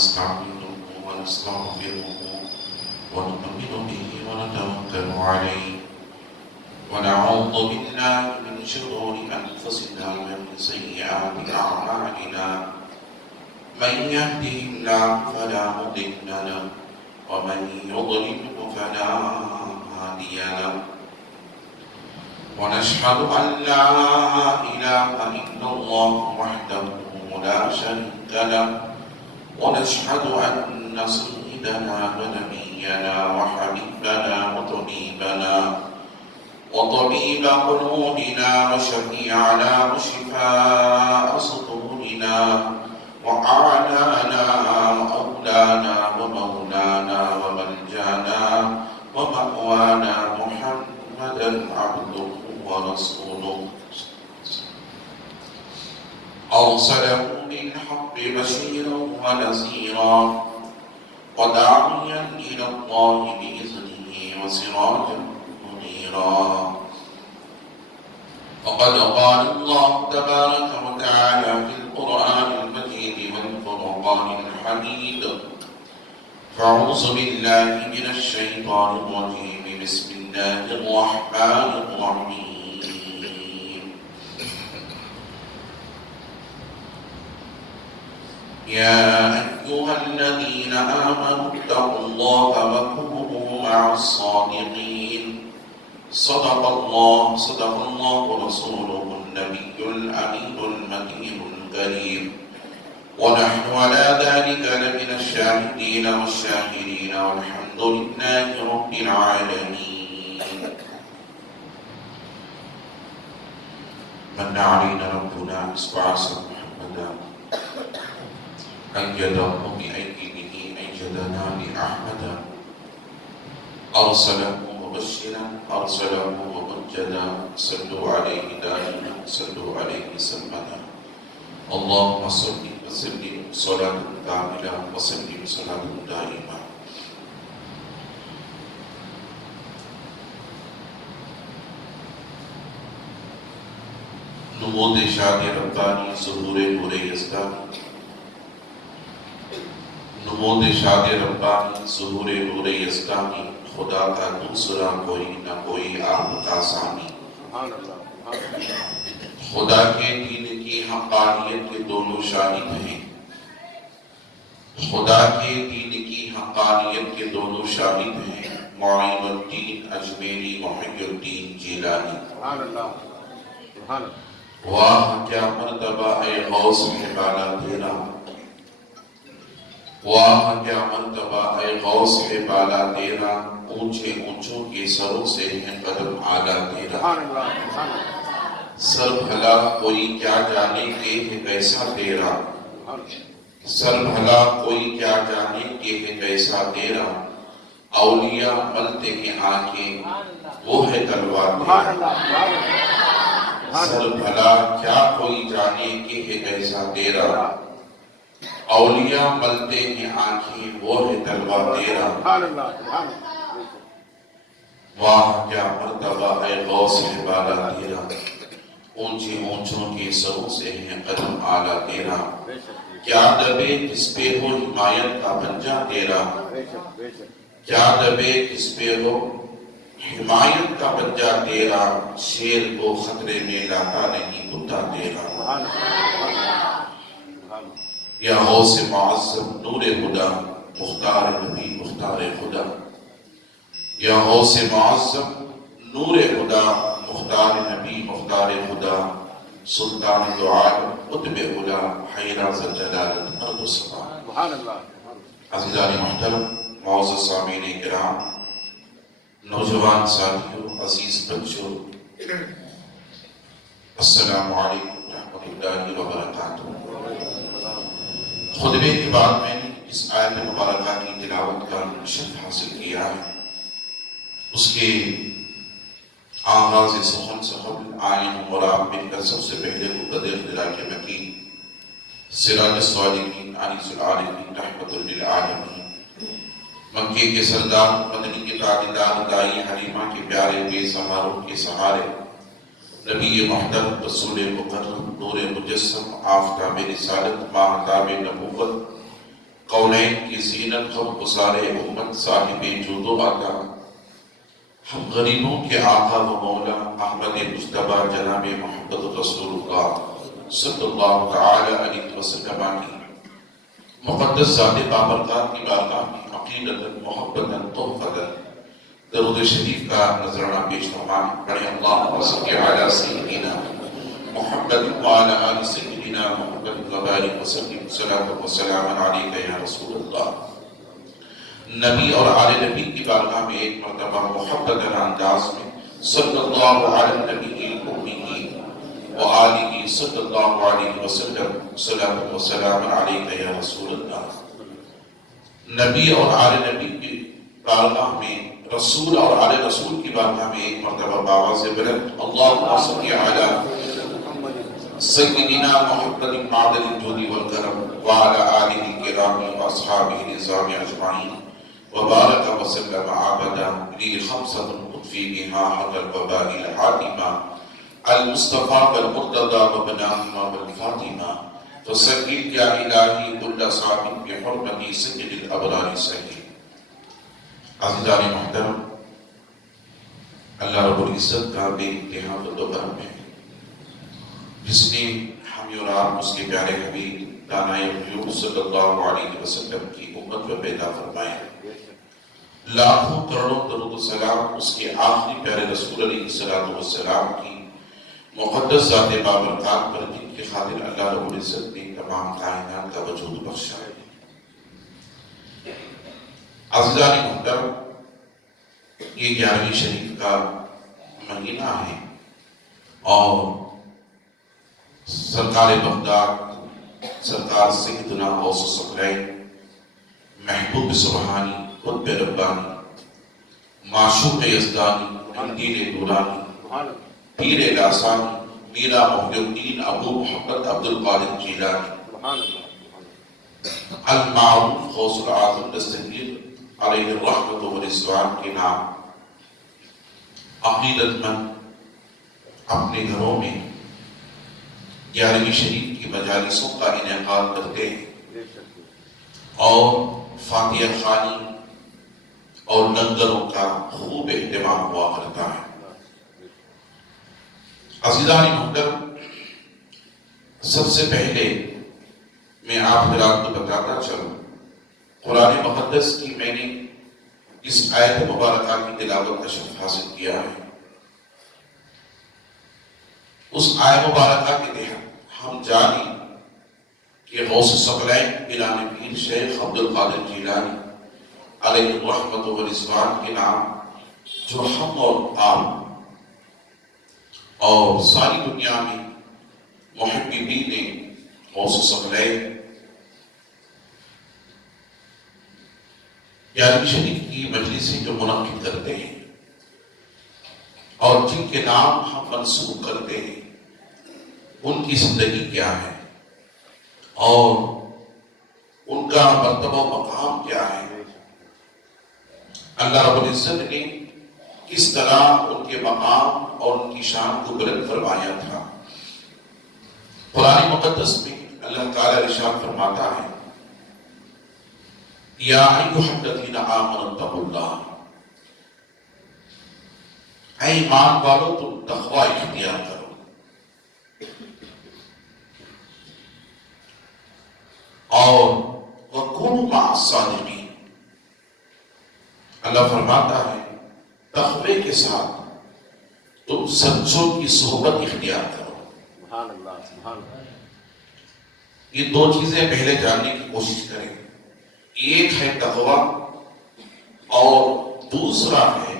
ونستعينه ونستغفره ونؤمن به ونتوكل عليه ونعوذ بالله من شرور أنفسنا ومن سيئات أعمالنا من يهده الله فلا مضل له ومن يضلله فلا هادي له ونشهد أن لا إله إلا الله وحده لا شريك له ونشهد أن سيدنا ونبينا وحبيبنا وطبيب قلوبنا وشفيعنا وشفاء صدورنا وأعلانا وأولانا ومولانا وملجانا ومأوانا محمدا عبده ورسوله أرسله بالحق بشيرا ونذيرا وداعيا إلى الله بإذنه وسراجا منيرا فقد قال الله تبارك وتعالى في القرآن المجيد والفرقان الحميد فأعوذ بالله من الشيطان الرجيم بسم الله الرحمن الرحيم يا أيها الذين آمنوا اتقوا الله وكونوا مع الصادقين صدق الله ورسوله النبي الأمين المكين الكريم ونحن على ذلك لمن الشاهدين والشاكرين والحمد لله رب العالمين. من علينا ربنا إسبعث محمدا أيده بأيده أيدنا بأحمدا أرسله مبشرا أرسله ممجدا صلوا عليه دائما صلوا عليه سمدا اللهم صل وسلم صلاة كاملة وسلم صلاة دائمة. نمود شاد ربانی ظہور نور یزدانی نمود شاد ربانی ظہور نور یزدانی خدا کا دوسرا کوئی نہ کوئی آپ کا ثانی. خدا کے دین کی حقانیت کے دونوں شاہد ہیں خدا کے دین کی حقانیت کے دونوں شاہد ہیں معین الدین اجمیری محی الدین جیلانی. واہ کیا مرتبہ اے غوث ہے بالا تیرا واہ کیا مرتبہ اے غوث ہے بالا تیرا اونچے اونچوں کے سروں سے ہے قدم آلہ تیرا. سر بھلا کوئی کیا جانے کہ ہے کیسا تیرا سر بھلا کوئی کیا جانے کہ ہے کیسا تیرا اولیاء ملتے ہیں آنکھیں وہ ہے تلوار تیرا. سر بھلا کیا کوئی جانے کہ ہے کیسا تیرا اولیاء ملتے ہیں آنکھیں وہ ہے تلوار تیرا. واہ کیا مرتبہ اے غوث ہے بالا تیرا اونچے اونچوں کے سروں سے ہے قدم آلہ تیرا. کیا دبے کس پہ ہو حمایت کا پنجہ تیرا کیا دبے کس پہ ہو حمایت کا پنجہ تیرا شیر کو خطرے میں لاتا نہیں کتا تیرا. یا غوث معظم نور خدا مختار نبی مختار خدا یا غوث معظم نور خدا مختار نبی مختار خدا سلطان دعال قطب اولا حیراز جلالت ارض و سما. عزیزان محترم معزز سامعین کرام نوجوان ساتھیوں عزیز بچوں السلام علیکم ورحمۃ اللہ وبرکاتہ. خطبے کے بعد میں نے اس آیت مبارکہ کی تلاوت کا شرف حاصل کیا ہے. اس کے آغاز سخن سے قبل آئین مراب میں کا سب سے پہلے قدر خدا کے مکین سراج الصالحین انیس العالمین رحمت للعالمین مکے کے سردار مدنی کے تاجدار دائی حلیمہ کے پیارے بے سہاروں کے سہارے نبی محترم رسول مقرب نور مجسم آفتاب رسالت ماہتاب نبوت قول کونین کی زینت غم گسارے امت صاحب جود و عطا، ہم غریبوں کے آقا و مولا احمد مجتبیٰ جناب محمد رسول اللہ صلی اللہ تعالی علیہ وسلم کی مقدس ذات بابرکات کی بارگاہ میں عقیدتاً محبتاً تحفتاً درود شریف کا نذرانہ پیش فرمائیں۔ پڑھیں اللہم صلی علی سیدنا محمد وعلی آل سیدنا محمد وبارک وسلم صلاۃ وسلام علیک یا رسول اللہ۔ نبی اور آل نبی کی بارگاہ میں ایک مرتبہ محبت انداز میں صلی اللہ علی نبی الامی وآلہ صلی اللہ علیہ وسلم صلاۃ وسلام علیک یا رسول اللہ۔ نبی اور آل نبی کی بارگاہ میں، رسول اور آل رسول کی بارگاہ میں ایک مرتبہ باواز بلند اللہم صلی علی سیدنا محمد معدن الجود والکرم وعلی آلہ الکرام واصحابہ النظام اجمعین وبارک وسلم عبدا لی خمسۃ اطفی بہا حق الوباء الحاتمہ المصطفیٰ والمرتضیٰ وبناہما والفاطمہ فسکت یا الہی کل صابن بحرمت سید الابرار سید۔ عزیزان محترم، اللہ رب العزت کا بے انتہا فضل و کرم ہے جس نے ہمیں اور آپ اس کے پیارے حبیب دانائے غیوب صلی اللہ علیہ وسلم کی امت میں پیدا فرمائے۔ لاکھوں کروڑوں درود و سلام اس کے آخری پیارے رسول علیہ السلام کی مقدس ذات بابرکات پر جن کے خاطر اللہ رب العزت نے تمام کائنات کا وجود بخشا ہے۔ عزیزان محترم، یہ 11ویں شریف کا مہینہ ہے اور سرکار بغداد سرکار سیدنا غوث الثقلین محبوب سبحانی قطب ربانی معشوق یزدانی قندیل دورانی پیر لاسانی میرا محی الدین ابو محمد عبد القادر جیلانی المعروف غوث العظم دستگیر علیہ الرحمت والرضوان کے نام عقیدت مند اپنے گھروں میں 11ویں شریف کی مجالسوں کا انعقاد کرتے ہیں اور فاتحہ خوانی اور لنگروں کا خوب اہتمام ہوا کرتا ہے۔ عزیزان محترم، سب سے پہلے میں آپ حضرات کو بتاتا چلوں، قرآن مقدس کی میں نے اس آیت مبارکہ کی تلاوت کا شرف حاصل کیا ہے۔ اس آیت مبارکہ کے تحت ہم جانیں کہ غوث الثقلین پیران پیر شیخ عبد القادر جیلانی علیہ الرحمت والرضوان کے نام جو ہم اور آپ اور ساری دنیا میں محبین غوث الثقلین 11ویں شریف کی مجلسیں جو منعقد کرتے ہیں اور جن کے نام ہم منسوب کرتے ہیں ان کی زندگی کیا ہے اور ان کا مرتبہ و مقام کیا ہے، اللہ رب العزت نے کس طرح ان کے مقام اور ان کی شان کو بلند فرمایا تھا۔ قرآن مقدس میں اللہ تعالیٰ ارشاد فرماتا ہے یا ایھا الذین آمنوا اتقوا اللہ، اے ایمان والو تم تقوی اختیار کرو۔ اور وَكُونُوا مَعَ الصَّادِقِينَ، اللہ فرماتا ہے تقوی کے ساتھ تم سچوں کی صحبت اختیار کرو۔ سبحان اللہ، سبحان اللہ۔ یہ دو چیزیں پہلے جاننے کی کوشش کریں، ایک ہے تقوی اور دوسرا ہے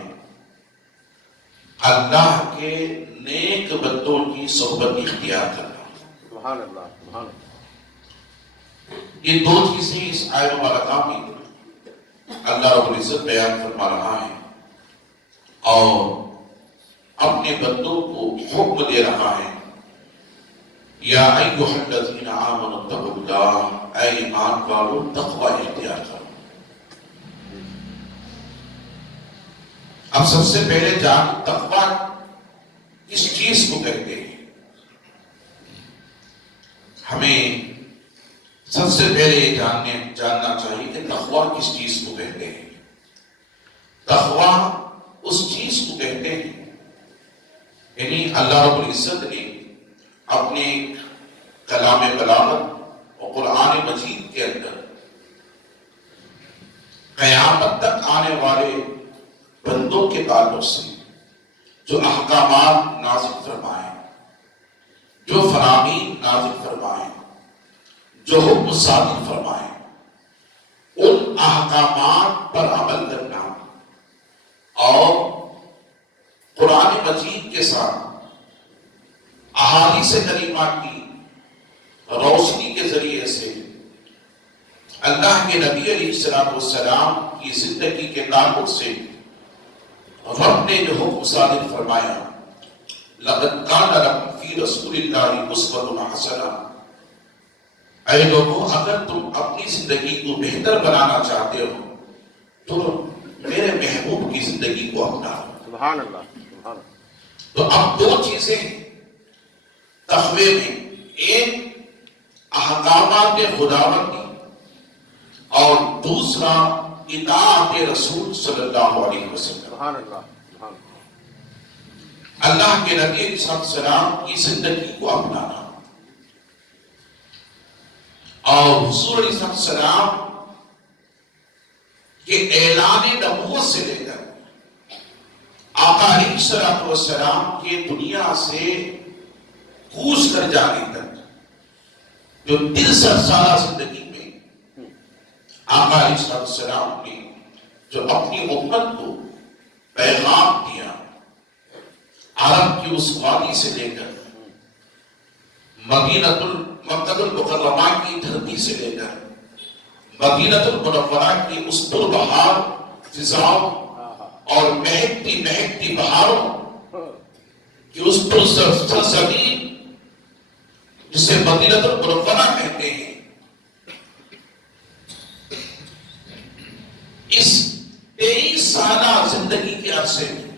اللہ کے نیک بندوں کی صحبت اختیار کرنا۔ سبحان اللہ، سبحان اللہ۔ یہ دو چیزیں اس آیت مبارکہ میں اللہ رب العزت بیان فرما رہا ہے اور اپنے بندوں کو حکم دے رہا ہے یا ایھا الذین آمنوا اتقوا اللہ، اے ایمان والو تقوی اختیار کرو۔ اب سب سے پہلے جان تقوی کس چیز کو کہتے ہیں۔ ہمیں سب سے پہلے یہ جاننا چاہیے کہ تقویٰ کس چیز کو کہتے ہیں۔ تقویٰ اس چیز کو کہتے ہیں، یعنی اللہ رب العزت نے اپنے کلام بلاغت اور قرآن مجید کے اندر قیامت تک آنے والے بندوں کے تعلق سے جو احکامات نازل فرمائے، جو فرامین نازل فرمائے، جو حکم صادر فرمائے، ان احکامات پر عمل کرنا اور قرآن مجید کے ساتھ احادیث کریمہ کی روشنی کے ذریعے سے اللہ کے نبی علیہ السلام کی زندگی کے تعلق سے رب نے جو حکم صادر فرمایا، لَقَدْ كَانَ لَكُمْ فِي رَسُولِ اللَّهِ أُسْوَةٌ حَسَنَةٌ، اے لوگوں اگر تم اپنی زندگی کو بہتر بنانا چاہتے ہو تو میرے محبوب کی زندگی کو اپناؤ۔ سبحان اللہ، سبحان اللہ۔ تو اب دو چیزیں تقوی میں، ایک احکامات خداوندی اور دوسرا اطاعت رسول صلی اللہ علیہ وسلم، سبحان اللہ، سبحان اللہ۔ اللہ کے نبی علیہ السلام کی زندگی کو اپنانا اور حضور علیہ السلام کے اعلان نبوت سے لے کر آقا علیہ السلام کے دنیا سے کوچ کر جانے تک جو 63 سالہ زندگی میں آقا علیہ السلام نے جو اپنی امت کو پیغام دیا، عرب کی اس وادی سے لے کر مکہ المکرمہ کی دھرتی سے لے کر مدینہ المنورہ کی اس پربہار فضاؤں اور مہکتی بہاروں کی اس سرزمین جسے مدینہ المنورہ کہتے ہیں، اس 23 سالہ زندگی کے عرصے میں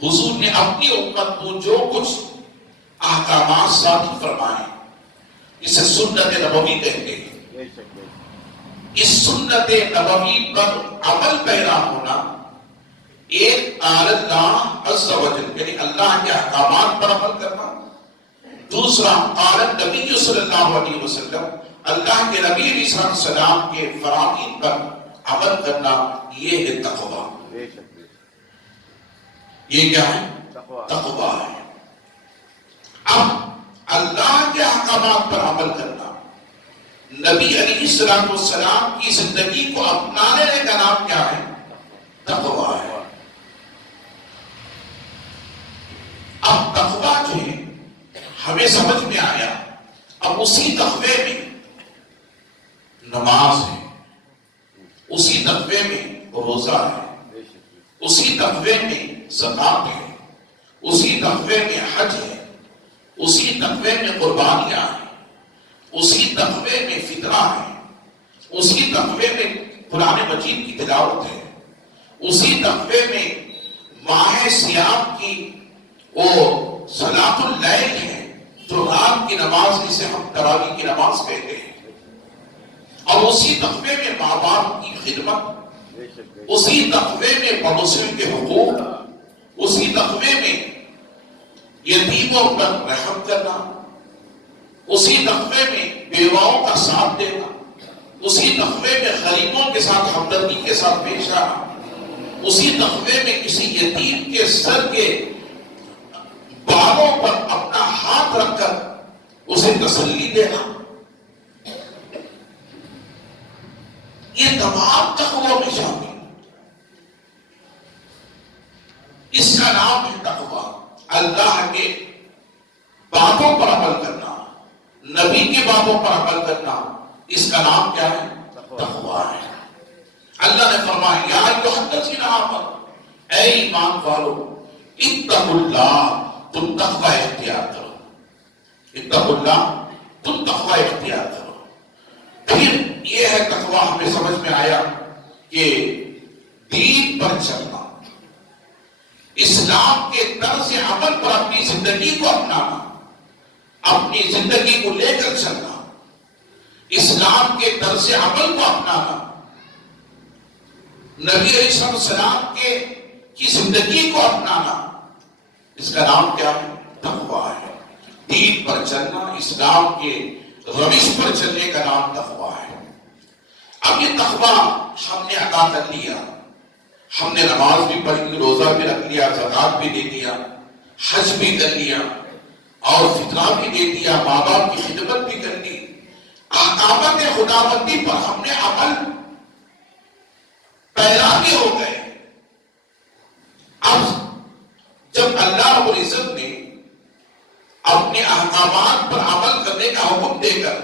حضور نے اپنی امت کو جو کچھ احکامات صادر فرمائے، اسے سنت نبوی کہتے ہیں۔ اس سنت نبوی پر عمل پیرا ہونا، ایک قال اللہ عز و جل یعنی اللہ کے احکامات پر عمل کرنا، دوسرا قال نبی صلی اللہ علیہ وسلم اللہ کے نبی علیہ السلام کے فرامین پر عمل کرنا، یہ ہے تقوی۔ یہ کیا ہے؟ تقوی ہے۔ اب اللہ کے احکامات پر عمل کرنا، نبی علیہ السلام کی زندگی کو اپنانے کا نام کیا ہے؟ تقوی ہے۔ اب تقوی جو ہے ہمیں سمجھ میں آیا، اب اسی تقوی میں نماز ہے، اسی تقوی میں روزہ ہے، اسی تقوی میں زکات ہے، اسی تقوی میں حج ہے، اسی تقوی میں قربانیاں ہیں، اسی تقوی میں فطرہ ہے، اسی تقوی میں قرآن مجید کی تلاوت ہے، اسی تقوی میں ماہ سیام کی وہ صلاۃ اللیل ہے جو رات کی نماز جسے ہم تراویح کی نماز کہتے ہیں، اور اسی تقوی میں ماں باپ کی خدمت، اسی تقوی میں پڑوسیوں کے حقوق، اسی تقوی میں یتیموں پر رحم کرنا، اسی تقوی میں بیواؤں کا ساتھ دینا، اسی تقوی میں غریبوں کے ساتھ ہمدردی کے ساتھ پیش آنا، اسی تقوی میں کسی یتیم کے سر کے بالوں پر اپنا ہاتھ رکھ کر اسے تسلی دینا، یہ تمام تقویٰ میں شامل۔ اس کا نام ہے تقویٰ۔ اللہ کے باتوں پر عمل کرنا، نبی کے باتوں پر عمل کرنا، اس کا نام کیا ہے؟ تقویٰ ہے۔ اللہ نے فرمایا یا ایھا الذین آمنوا، اے ایمان والو، اتقوا اللہ، تم تقویٰ اختیار کرو، اتقوا اللہ، تم تقویٰ اختیار کرو۔ پھر یہ ہے تقویٰ، ہمیں سمجھ میں آیا کہ دین پر چلنا، اسلام کے طرز عمل پر اپنی زندگی کو اپنانا، اپنی زندگی کو لے کر چلنا، اسلام کے طرز عمل کو اپنانا، نبی علیہ السلام کی زندگی کو اپنانا، اس کا نام کیا ہے؟ تقویٰ ہے۔ دین پر چلنا، اسلام کے روش پر چلنے کا نام تقویٰ ہے۔ اب یہ تقویٰ ہم نے ادا کر لیا، ہم نے نماز بھی پڑھ لی، روزہ بھی رکھ لیا، زکوٰۃ بھی دے دیا، حج بھی کر لیا اور فطرہ بھی دے دیا، ماں باپ کی خدمت بھی کر لی، احکامات خداوندی پر ہم نے عمل پیراگے ہو گئے۔ اب جب اللہ رب العزت نے اپنے احکامات پر عمل کرنے کا حکم دے کر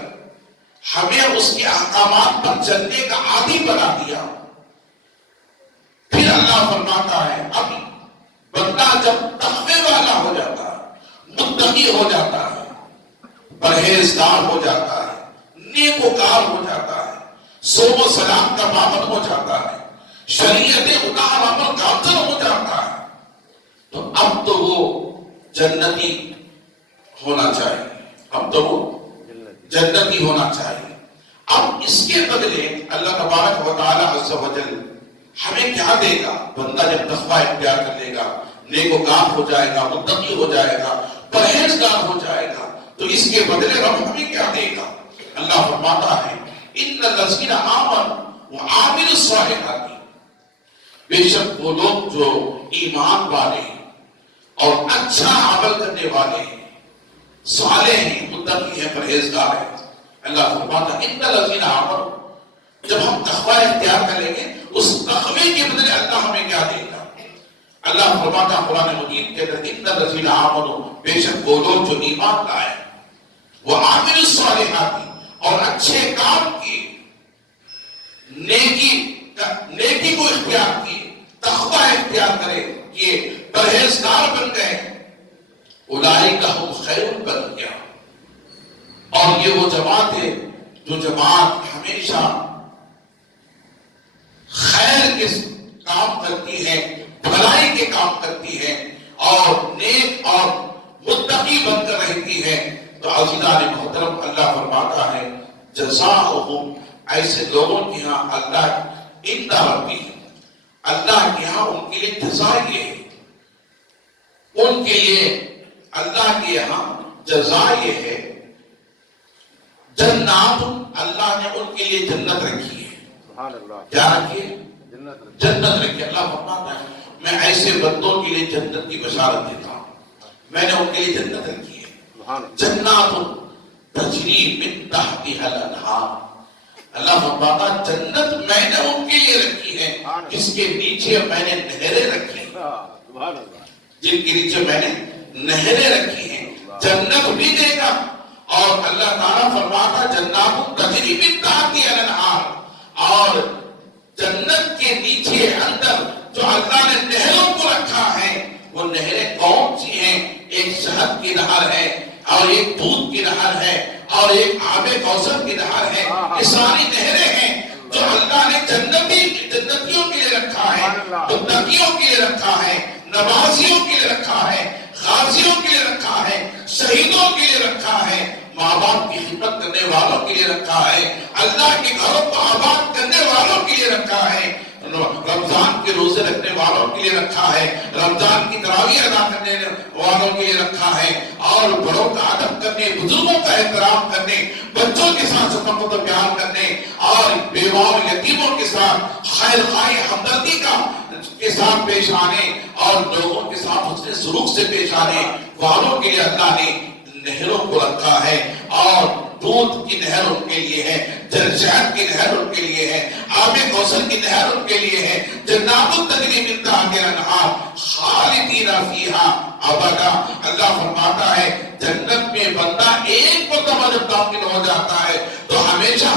ہمیں اس کے احکامات پر چلنے کا عادی بنا دیا، پھر اللہ فرماتا ہے اب بندہ جب تقوی والا ہو جاتا ہے، متقی ہو جاتا ہے، پرہیزگار ہو جاتا ہے، نیکوکار ہو جاتا ہے، صوم و سلام کا پابند ہو جاتا ہے، شریعت خدا پر گامزن ہو جاتا ہے، تو اب تو وہ جنتی ہونا چاہیے، اب تو وہ جنتی ہونا چاہیے۔ اب اس کے بدلے اللہ تبارک و تعالی عز و جل ہمیں کیا دے گا؟ بندہ جب تقویٰ اختیار کر لے گا، نیکوکار ہو جائے گا، متقی ہو جائے گا، پرہیزگار ہو جائے گا، تو اس کے بدلے رب ہمیں کیا دے گا؟ اللہ فرماتا ہے ان الذین آمنوا وعملوا الصالحات، بے شک وہ لوگ جو ایمان والے ہیں اور اچھا عمل کرنے والے ہیں، صالح ہیں، متقی ہیں، پرہیزگار ہیں، اللہ فرماتا ہے ان الذین آمنوا، جب ہم تقویٰ اختیار کریں گے اس تقوی کے بدلے اللہ ہمیں کیا دے گا؟ اللہ فرماتا ہے قرآن مجید کے اندر ان الذین آمنوا، بے شک وہ لوگ جو ایمان لائے وعملوا الصالحات، اور اچھے کام کیے، نیکی کو اختیار کیے، تقویٰ اختیار کرے کیے، پرہیزگار بن گئے، اولئک هم خیر البریہ، اور یہ وہ جماعت ہے جو جماعت ہمیشہ خیر کے کام کرتی ہے، بھلائی کے کام کرتی ہے اور نیک اور متقی بن کر رہتی ہے۔ تو عزیزان محترم، اللہ فرماتا ہے جزاؤہم، ایسے لوگوں کے ہاں اللہ عند ربہم، اللہ کے ہاں ان کے لیے جزا یہ ہے، ان کے لیے اللہ کے یہاں جزا یہ ہے، جنات، اللہ نے ان کے لیے جنت رکھی ہے۔ سبحان اللہ، کیا رکھی ہے؟ جنت رکھی ہے۔ اللہ فرماتا ہے میں ایسے بندوں کے لیے جنت کی بشارت دیتا ہوں، میں نے ان کے لیے جنت رکھی ہے۔ جنات تجری من تحتها الانہار، اللہ فرماتا ہے جنت میں نے ان کے لیے رکھی ہے جس کے نیچے میں نے نہریں رکھی ہیں، سبحان اللہ، جن کے نیچے میں نے نہریں رکھی ہیں، جنت بھی دے گا۔ اور اللہ تعالیٰ فرماتا جنات تجری من تحتها الانہار، اور جنت کے نیچے اندر جو اللہ نے نہروں کو رکھا ہے، وہ نہریں کون سی ہیں؟ ایک شہد کی نہر ہے اور ایک دودھ کی نہر ہے اور ایک آب کوثر کی نہر ہے۔ یہ ساری نہریں ہیں جو اللہ نے جنتیوں کے لیے رکھا ہے، متقیوں کے لیے رکھا ہے، نمازیوں کے لیے رکھا ہے، غازیوں کے لیے رکھا ہے، شہیدوں کے لیے رکھا ہے، ماں باپ کی خدمت کرنے والوں کے لیے رکھا ہے، اللہ کے گھروں کو آباد کرنے والوں کے لیے رکھا ہے، رمضان کے روزے رکھنے والوں کے لیے رکھا ہے، رمضان کی تراویح ادا کرنے والوں کے لیے رکھا ہے، اور بڑوں کا ادب کرنے، بزرگوں کا احترام کرنے، بچوں کے ساتھ شفقت و پیار کرنے، اور بیواؤں یتیموں کے ساتھ خیر خواہی ہمدردی کے ساتھ پیش آنے، اور لوگوں کے ساتھ حسن سلوک سے پیش آنے والوں کے لیے اللہ نے نہروں کو رکھا ہے، اور دودھ کی نہر ان کے لیے ہے، شہد کی نہر ان کے لیے ہے، آب کوثر کی نہر ان کے لیے ہے، جنات تجری من تحتها الانہار خالدین فیہا ابدا۔ اللہ فرماتا ہے جنت میں بندہ ایک مرتبہ جب داخل ہو جاتا ہے تو ہمیشہ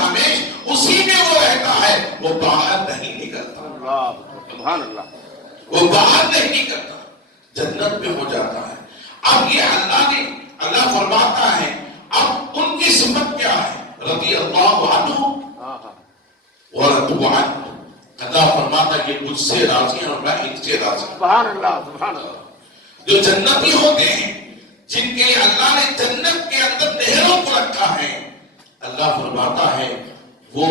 اسی میں وہ رہتا ہے، وہ باہر نہیں نکلتا، سبحان اللہ، وہ باہر نہیں نکلتا، جنت میں ہو جاتا ہے۔ اب یہ اللہ فرماتا ہے اب ان کی صفت کیا ہے؟ رضی اللہ عنہ ورضوا عنہ، اللہ فرماتا ہے یہ مجھ سے راضی ہیں اور میں ان سے راضی ہوں۔ سبحان اللہ، سبحان اللہ، جو جنتی ہوتے ہیں، جن کے لیے اللہ نے جنت کے اندر نہروں کو رکھا ہے، اللہ فرماتا ہے وہ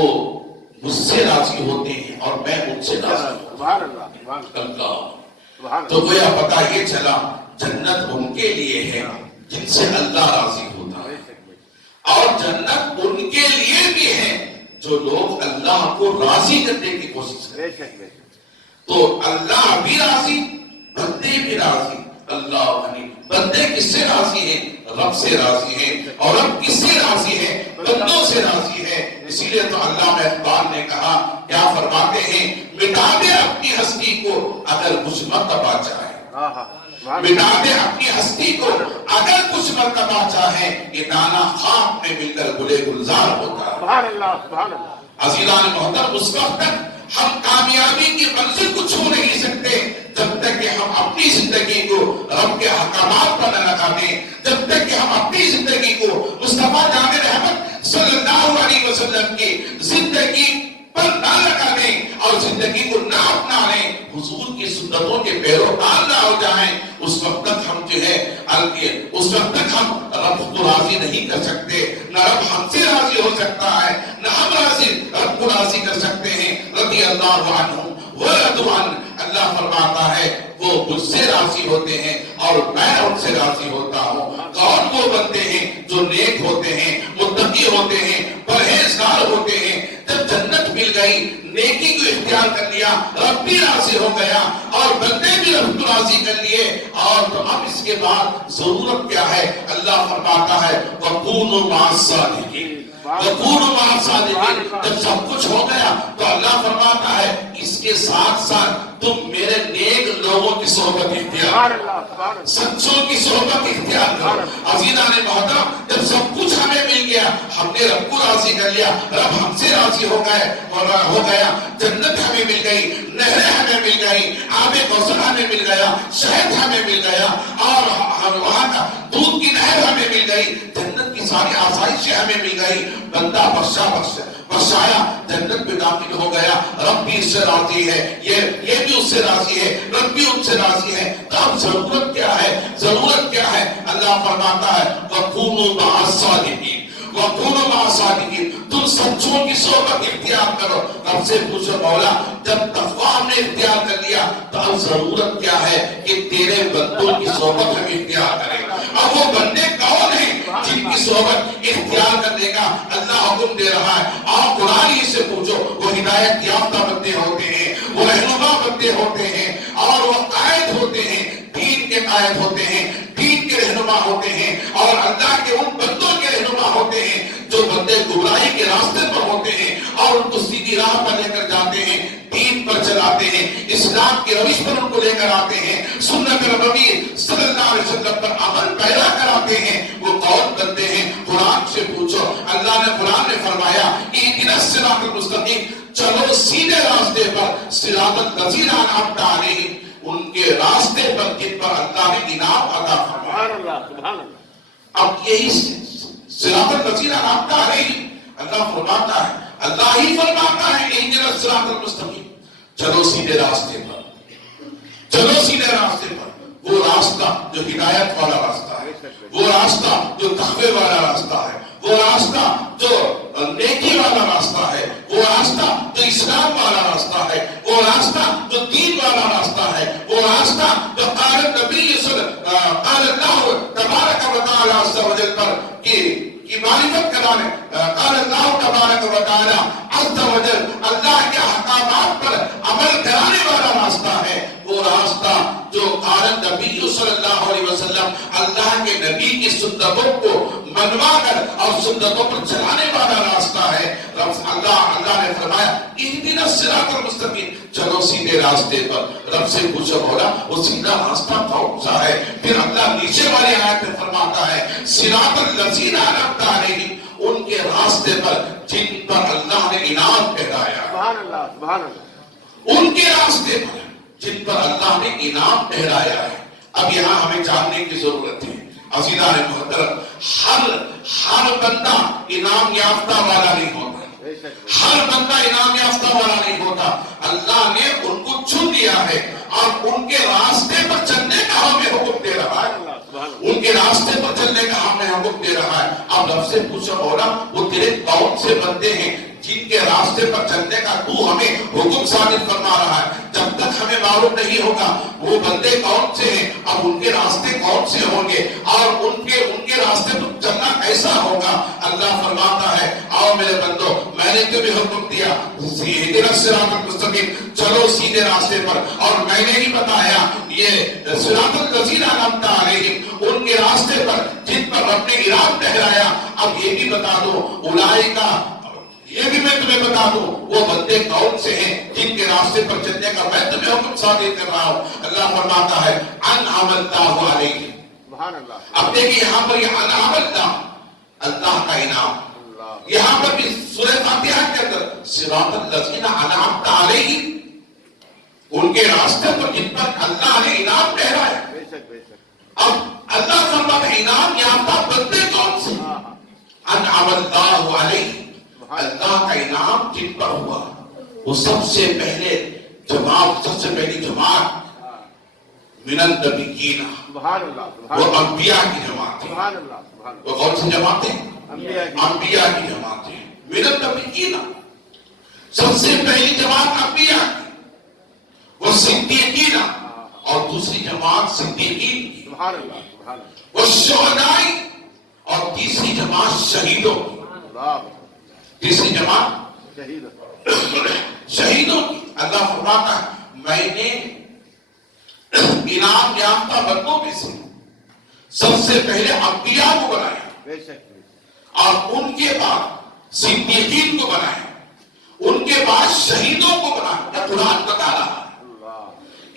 مجھ سے راضی ہوتے ہیں اور میں مجھ سے راضی ہوں. سبحان اللہ سبحان اللہ سبحان تو گویا پتا یہ چلا جنت ان کے لیے ہے جن سے اللہ راضی ہوتا ہے، اور جنت ان کے لیے بھی ہے جو لوگ اللہ کو راضی کرنے کی کوشش کریں. بے شک بے شک تو اللہ بھی راضی، بندے بھی راضی. اللہ غنی، بندے کس سے راضی ہیں؟ رب سے راضی ہیں. اور رب کس سے راضی ہے؟ بندوں سے راضی ہے. اسی لیے تو علامہ اقبال نے کہا، کیا فرماتے ہیں، مٹا دے اپنی ہستی کو اگر کچھ مرتبہ چاہے. مٹا دے اپنی ہستی کو اگر کچھ مرتبہ چاہے، یہ دانا خاک میں مل کر گلے گلزار ہوتا ہے. سبحان اللہ سبحان اللہ عزیزان محترم، اس وقت تک ہم کامیابی کی منزل کو چھو نہیں سکتے جب تک کہ ہم اپنی زندگی کو رب کے احکامات پر نہ لگا دیں، جب تک کہ ہم اپنی زندگی کو مصطفیٰ جان رحمت صلی اللہ علیہ وسلم کی زندگی پر نہ لگا دیں اور زندگی کو نہ اپنا لیں، حضور کی سنتوں کے پیروکار نہ ہو جائیں. اس وقت تک ہم جو ہے اس وقت تک ہم رب کو راضی نہیں کر سکتے. نہ رب ہم سے راضی ہو سکتا ہے، نہ ہم رب کو راضی کر سکتے ہیں. رضی اللہ عنہ ورضوان، اللہ فرماتا ہے وہ مجھ سے راضی ہوتے ہیں اور میں ان سے راضی ہوتا ہوں. کون وہ بندے ہیں جو نیک ہوتے ہیں، متقی ہوتے ہیں، پرہیزگار ہوتے ہیں. جب جنت مل گئی، نیکی کو اختیار کر لیا، رب بھی راضی ہو گیا اور بندے بھی رب کو راضی کر لیے. اور تو اب اس کے بعد ضرورت کیا ہے؟ اللہ فرماتا ہے وَكُونُوا مَعَ الصَّادِقِينَ، وَكُونُوا مَعَ الصَّادِقِينَ. جب سب کچھ ہو گیا تو اللہ فرماتا ہے اس کے ساتھ ساتھ تم میرے نیک لوگوں کی صحبت اختیار کرو، سچوں کی صحبت اختیار کرو. عزیزان محترم، جب سب کچھ ہمیں مل گیا، ہم نے رب کو راضی کر لیا، رب ہم سے راضی ہو گیا، جنت ہمیں مل گئی، نہریں ہمیں مل گئی، آب کوثر ہمیں مل گیا، شہد ہمیں مل گیا، اور وہاں کا دودھ کی نہر ہمیں مل گئی، جنت کی ساری آسائشیں ہمیں مل گئی. بندہ بخشایا، جنت میں داخل ہو گیا، رب بھی اس سے راضی ہے، یہ بھی اس سے راضی ہے، رب بھی ان سے راضی ہے. تو اب ضرورت کیا ہے؟ ضرورت کیا ہے؟ اللہ فرماتا ہے وَكُونُوا مَعَ الصَّادِقِينَ، وَكُونُوا مَعَ الصَّادِقِينَ. تم سچوں کی صحبت اختیار کرو. رب سے پوچھو مولا جب تقویٰ ہم نے اختیار کر لیا تو اب ضرورت کیا ہے کہ تیرے بندوں کی صحبت ہم اختیار کریں. اب وہ بندے کون ہیں جن کی صحبت اختیار کرنے کا اللہ حکم دے رہا ہے؟ آپ قرآن ہی سے پوچھو. وہ ہدایت یافتہ بندے ہوتے ہیں، وہ رہنما بندے ہوتے ہیں، اور وہ قائد ہوتے ہیں، دین کے قائد ہوتے ہیں، دین کے رہنما ہوتے ہیں، اور اللہ کے ان بندوں کے رہنما ہوتے ہیں جو بندے گمراہی کے راستے پر ہوتے ہیں اور ان کو سیدھی راہ پر لے کر جاتے ہیں، دین پر چلاتے ہیں، اسلام کی روش پر ان کو لے کر آتے ہیں، سنت نبوی صلی اللہ علیہ وسلم پر عمل پیدا کراتے ہیں. وہ کون بندے ہیں؟ قرآن سے پوچھو. اللہ نے قرآن میں فرمایا اهدنا الصراط المستقیم، چلو سیدھے راستے پر، صراط الذین انعمت علیہم، ان کے راستے پر جن پر اللہ نے انعام عطا فرمایا. سبحان اللہ. اب یہی صراط الذین انعمت علیہم اللہ فرماتا ہے، اللہ ہی فرماتا ہے اهدنا الصراط المستقیم، چلو سیدھے راستے پر، چلو سیدھے راستے پر. وہ راستہ جو ہدایت والا راستہ ہے، وہ راستہ جو تقوی والا راستہ ہے، وہ راستہ جو نیکی والا راستہ ہے، وہ راستہ جو اسلام والا راستہ ہے، وہ راستہ جو دین والا راستہ ہے، وہ راستہ جو قال نبی قال اللہ تبارک و تعالی عز و جل پر کی معرفت کرانے، قال اللہ تبارک و تعالی عز و جل اللہ کے احکامات پر عمل کرانے والا راستہ ہے. وہ راستہ جو قال نبی صلی اللہ علیہ وسلم اللہ کے نبی کی سنتوں کو منوا کر اور سنتوں پر چلانے والا راستہ ہے. اللہ نے فرمایا اهدنا الصراط المستقیم، چلو سیدھے راستے پر. رب سے پوچھو مولا وہ سیدھا راستہ کون سا ہے؟ پھر اللہ نیچے والی آیت میں فرماتا ہے صراط الذین انعمت علیہم، ان کے راستے پر جن پر اللہ نے انعام ٹھہرایا. سبحان اللہ سبحان اللہ. ان کے راستے پر جن پر اللہ نے انعام ٹھہرایا ہے. اب یہاں ہمیں جاننے کی ضرورت ہے عزیزان محترم، ہر بندہ انعام یافتہ والا نہیں ہوتا، ہر بندہ انعام یافتہ والا نہیں ہوتا. اللہ نے ان کو چن لیا ہے اور ان کے راستے پر چلنے کا ہمیں حکم دے رہا ہے، ان کے راستے پر چلنے کا ہمیں حکم دے رہا ہے. اب رب سے پوچھو مولا وہ تیرے راستے پر چلنے کا تو ہمیں حکم ثابت فرما رہا ہے. جب تک ہمیں معلوم نہیں ہوگا وہ بندے کون سے ہیں، اب ان کے راستے کون سے ہوں گے اور ان کے راستے پر چلنا کیسا ہوگا. اللہ فرماتا ہے آؤ میرے بندو، میں نے تمہیں حکم دیا اہدنا الصراط المستقیم، چلو سیدھے راستے پر، اور میں نے ہی بتایا یہ صراط الذین انعمت علیہم، ان کے راستے پر جن پر رب نے انعام ٹھہرایا. اب یہ بھی بتا دو اولئک، یہ بھی میں تمہیں بتا دوں وہ بندے کون سے ہیں جن کے راستے پر چلنے کا میں تمہیں حکم صادر کر رہا ہوں. اللہ فرماتا ہے انعم اللہ علیہ. سبحان اللہ. اب دیکھیں یہاں پر یہ انعم اللہ، اللہ کا انعام. یہاں پر بھی سورہ فاتحہ کے اندر صراط الذین انعمت علیہم، ان کے راستے پر جن پر اللہ نے انعام ٹھہرایا. بے شک بے شک. اب اللہ فرماتا ہے انعام یافتہ بندے کون سے؟ انعم اللہ علیہ، اللہ کا انعام جن پر ہوا وہ سب سے پہلے جماعت، سب سے پہلی جماعت من النبیین، سبحان اللہ. وہ انبیاء کی جماعت تھی. سبحان اللہ. سبحان وہ کون سی جماعت ہے؟ اللہ. انبیاء کی جماعت ہے. من النبیین، سب سے پہلی جماعت انبیاء کی، وہ صدیقین، اور دوسری جماعت صدیقین کی، سبحان اللہ. سبحان اللہ. وہ شہداء، اور تیسری جماعت شہیدوں کی. اللہ. تیسری جماعت شہید. شہیدوں کی. اللہ فرماتا ہے میں نے انعام یافتہ بندوں میں سے سب سے پہلے انبیاء کو بنایا، بے شک. اور ان کے بعد صدیقین کو بنایا، ان کے بعد شہیدوں کو بنایا. قرآن بتا رہا ہے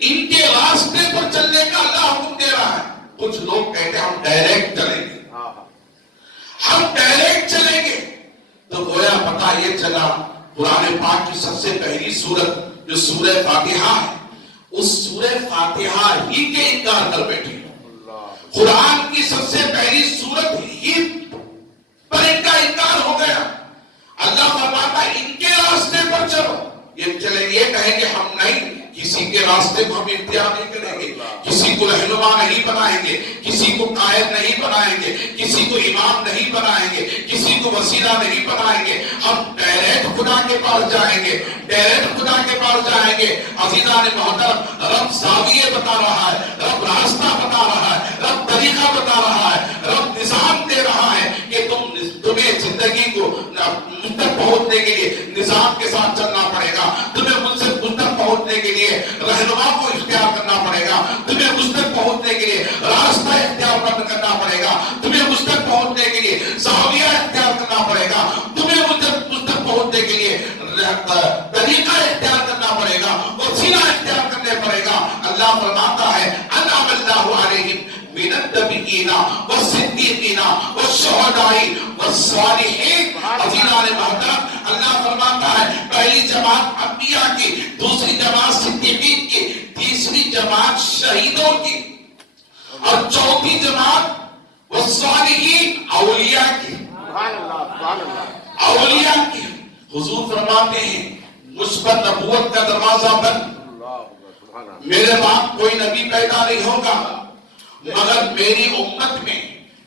ان کے راستے پر چلنے کا اللہ حکم دے رہا ہے. کچھ لوگ کہتے ہیں ہم ڈائریکٹ چلیں گے، ہم ڈائریکٹ چلیں گے. تو گویا پتہ یہ چلا قرآن پاک کی سب سے پہلی سورت جو سورہ فاتحہ ہے، اس سورہ فاتحہ ہی کے انکار کر بیٹھے. قرآن کی سب سے پہلی سورت ہی پر ان کا انکار ہو گیا. اللہ فرماتا ہے ان کے راستے پر چلو. یہ چلیں گے، کہیں گے ہم نہیں، کسی کے راستے کو ہم اختیار نہیں کریں گے، کسی کو رہنما نہیں بنائیں گے، کسی کو قائد نہیں بنائیں گے، کسی کو امام نہیں بنائیں گے، کسی کو وسیلہ نہیں بنائیں گے. ہم ڈائریکٹ خدا کے پاس جائیں گے، ڈائریکٹ خدا کے پاس جائیں گے. عزیزان محترم، رب زاویے بتا رہا ہے، رب راستہ بتا رہا ہے، رب طریقہ بتا رہا ہے، رب نظام دے رہا ہے کہ تمہیں زندگی کو مجھ تک پہنچنے کے لیے نظام کے ساتھ چلنا پڑے گا. تمہیں مجھ سے مجھ تک پہنچنے کے لیے رہنما کو اختیار کرنا پڑے گا. تمہیں مجھ تک پہنچنے کے لیے راستہ اختیار کرنا پڑے گا. تمہیں مجھ تک پہنچنے کے لیے زاویہ اختیار کرنا پڑے گا. تمہیں مجھ تک پہنچنے کے لیے طریقہ اختیار کرنا پڑے گا، وسیلہ اختیار کرنا پڑے گا. اللہ فرماتا ہے انعم اللہ علیہم من النبیین والصدیقین والشہداء والصالحین. عزیزان محترم، اللہ فرماتا ہے پہلی جماعت انبیاء کی، دوسری جماعت صدیقین کی، تیسری جماعت شہیدوں کی، اور چوتھی جماعت والصالحین اولیاء کی. سبحان اللہ. سبحان اللہ. اولیاء کی. حضور فرماتے ہیں مجھ پر نبوت کا دروازہ بند، میرے بعد کوئی نبی پیدا نہیں ہوگا، مگر میری امت میں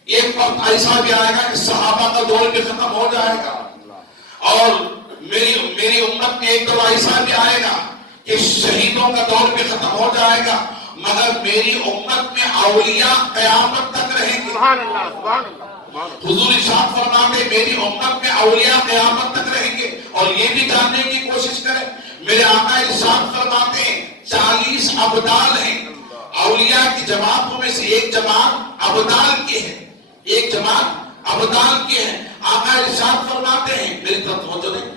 ایک وقت ایسا بھی آئے گا کہ صحابہ کا دور بھی ختم ہو جائے گا، اور میری امت میں ایک دور ایسا بھی آئے گا کہ شہیدوں کا دور بھی ختم ہو جائے گا، مگر میری امت میں اولیاء قیامت تک رہیں گے. سبحان اللہ. سبحان اللہ. حضور ارشاد فرماتے میری امت میں اولیاء قیامت تک رہیں گے. اور یہ بھی جاننے کی کوشش کریں، میرے آقا ارشاد فرماتے ہیں 40 ابدال ہیں. اولیاء کی جماعتوں میں سے ایک جماعت ابدال کی ہے، ایک جماعت ابدال کی ہے. آقا ارشاد فرماتے ہیں، میری طرف توجہ دیں،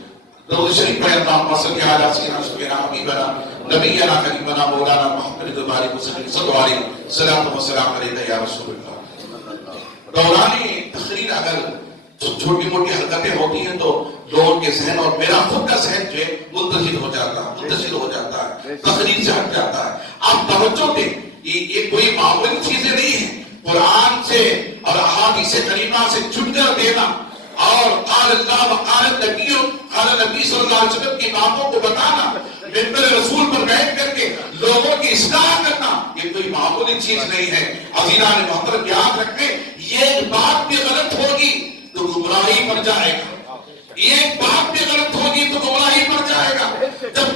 درود شریف پڑھیں، اللہم صلی علی سیدنا سیدنا حبیبنا نبینا کریمنا مولانا محمد بارک وسلم صلی اللہ علیہ وسلم. والسلام علیکم یا رسول اللہ. دورانی تقریر اگر چھوٹی موٹی حرکتیں ہوتی ہیں تو لوگوں کے ذہن اور میرا خود کا ذہن جو ہے منتشر ہو جاتا ہے، تقریر سے ہٹ جاتا ہے. آپ توجہ دیں، یہ کوئی معمولی چیزیں نہیں ہیں. قرآن سے اور احادیث کریمہ سے چھٹ کر دینا اور قال اللہ وقال النبی، قال نبی صلی اللہ علیہ وسلم کی باتوں کو بتانا، منبر رسول پر بیٹھ کر کے لوگوں کی اصلاح کرنا، یہ کوئی معمولی چیز نہیں ہے. عزیزان محترم یاد رکھیں، یہ بات بھی غلط ہوگی تو گمراہی پر جائے گا، یہ بات بھی غلط ہوگی تو گمراہی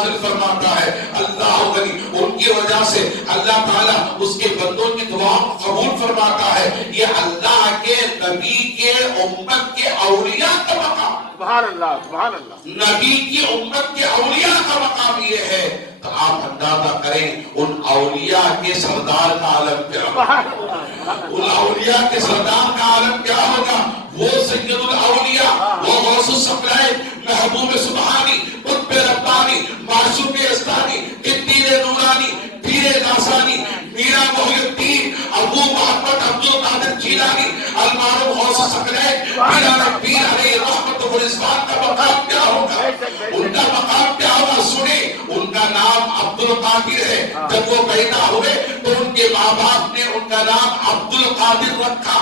نازل فرماتا ہے اللہ غنی، ان کی وجہ سے اللہ تعالیٰ اس کے بندوں کی دعا قبول فرماتا ہے. یہ اللہ کے نبی کے امت کے اولیاء کا مقام، سبحان اللہ سبحان اللہ. نبی کی امت کے اولیاء کا مقام یہ ہے. تو آپ اندازہ کریں ان اولیاء کے سردار کا عالم کیا ہوگا، سبحان اللہ. ان اولیاء کے سردار کا عالم کیا ہوگا. وہ سید الاولیاء، وہ غوث الثقلین، محبوب سبحانی، قطب ربانی، معشوق اسلامی، قطیر نورانی، پیر داسانی، میرا محی الدین، ابو محمد عبد القادر جیلانی، المعروف غوث الثقلین، میرا پیر علیہ رحمت و رضوان کا مقام کیا ہوگا. ان کا مقام کیا ہوگا سنیں. ان کا نام عبد القادر ہے. جب وہ پیدا ہوئے تو ان کے ماں باپ نے ان کا نام عبد القادر رکھا،